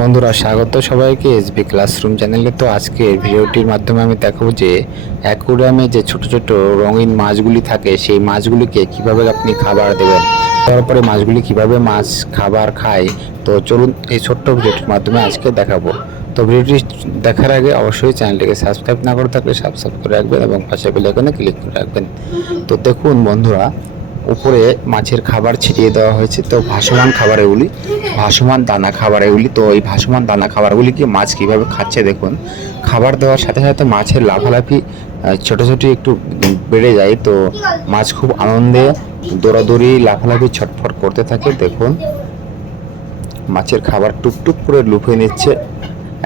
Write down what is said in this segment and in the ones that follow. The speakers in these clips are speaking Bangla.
বন্ধুরা, স্বাগত সবাইকে এসবি ক্লাসরুম চ্যানেলে তো আজকে ভিডিওটির মাধ্যমে আমি দেখাবো যে অ্যাকুরিয়ামে যে ছোট ছোট রঙিন মাছগুলি থাকে, সেই মাছগুলিকে কীভাবে আপনি খাবার দেবেন তারপরে মাছগুলি কীভাবে মাছ খাবার খায়। তো চলুন এই ছোট্ট ভিডিওটির মাধ্যমে আজকে দেখাবো। তো ভিডিওটি দেখার আগে অবশ্যই চ্যানেলটিকে সাবস্ক্রাইব না করে থাকলে সাবস্ক্রাইব করে রাখবেন এবং পাশে বেলাইকনে ক্লিক করে রাখবেন। তো দেখুন বন্ধুরা উপরে মাছের খাবার ছিটিয়ে দেওয়া হয়েছে। তো ভাসমান খাবার এগুলি ভাসমান দানা খাবার এগুলি তো এই ভাসমান দানা খাবারগুলিকে মাছ কীভাবে খাচ্ছে দেখুন। খাবার দেওয়ার সাথে সাথে মাছের লাফালাফি আহ, ছোটাছুটি একটু বেড়ে যায় তো মাছ খুব আনন্দে দৌড়াদৌড়ি লাফালাফি ছটফট করতে থাকে। দেখুন মাছের খাবার টুকটুক করে লুফে নিচ্ছে।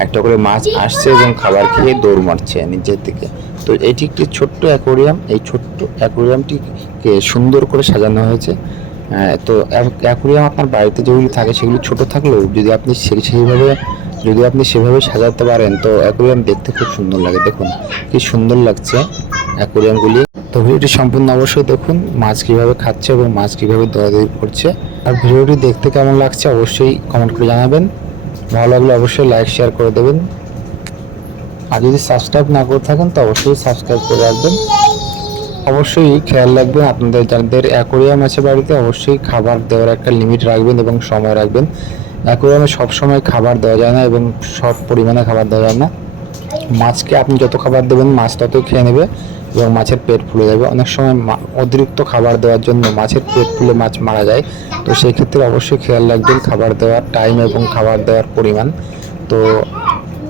একটা করে মাছ আসছে এবং খাবার খেয়ে দৌড় মারছে নিচের দিকে। তো এটি একটি ছোট্ট অ্যাকোরিয়াম। এই ছোট্ট অ্যাকোরিয়ামটিকে সুন্দর করে সাজানো হয়েছে। আহ, তো অ্যাকোরিয়াম আপনার বাড়িতে যেগুলি থাকে সেগুলি ছোট থাকলেও যদি আপনি সেই সেইভাবে যদি আপনি সেভাবে সাজাতে পারেন তো অ্যাকোরিয়াম দেখতে খুব সুন্দর লাগে। দেখুন কি সুন্দর লাগছে অ্যাকোরিয়ামগুলি। তো ভিডিওটি সম্পূর্ণ অবশ্যই দেখুন মাছ কীভাবে খাচ্ছে এবং মাছ কীভাবে দৌড়াদৌড়ি করছে। আর ভিডিওটি দেখতে কেমন লাগছে অবশ্যই কমেন্ট করে জানাবেন। ভালো লাগলে অবশ্যই লাইক শেয়ার করে দেবেন। আর যদি সাবস্ক্রাইব না করে থাকেন, তো অবশ্যই সাবস্ক্রাইব করে রাখবেন। অবশ্যই খেয়াল রাখবেন, আপনাদের যাদের অ্যাকোরিয়াম আছে বাড়িতে, অবশ্যই খাবার দেওয়ার একটা লিমিট রাখবেন এবং সময় রাখবেন। অ্যাকোরিয়ামে সবসময় খাবার দেওয়া যায় না এবং সব পরিমাণে খাবার দেওয়া যায় না। মাছকে আপনি যত খাবার দেবেন, মাছ ততই খেয়ে নেবে এবং মাছের পেট ফুলে যাবে। অনেক সময় অতিরিক্ত খাবার দেওয়ার জন্য মাছের পেট ফুলে মাছ মারা যায়। তো সেই ক্ষেত্রে অবশ্যই খেয়াল রাখবেন, খাবার দেওয়ার টাইম এবং খাবার দেওয়ার পরিমাণ। তো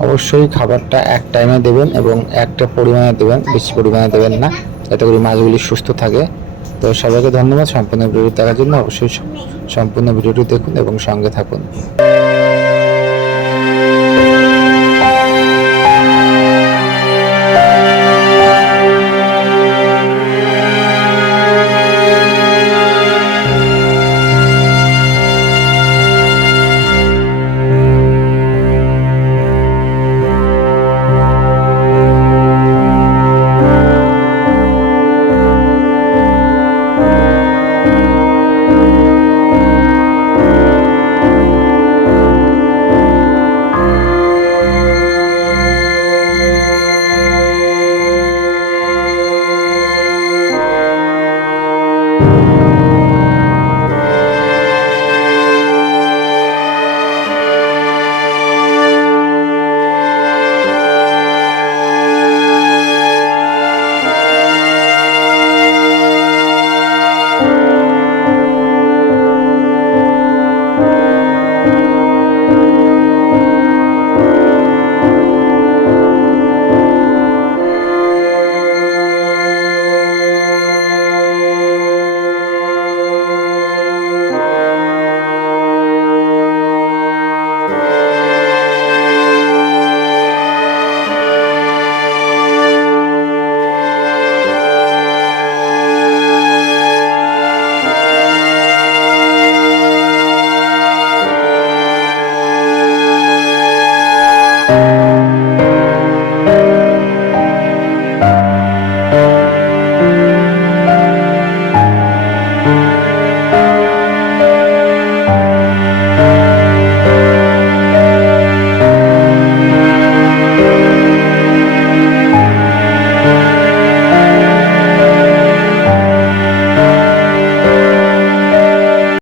অবশ্যই খাবারটা এক টাইমে দেবেন এবং একটা পরিমাণে দেবেন, বেশি পরিমাণে দেবেন না। যাতে করে মাছগুলি সুস্থ থাকে। তো সবাইকে ধন্যবাদ। সম্পূর্ণ ভিডিওটি দেখার জন্য অবশ্যই সম- সম্পূর্ণ ভিডিওটি দেখুন এবং সঙ্গে থাকুন।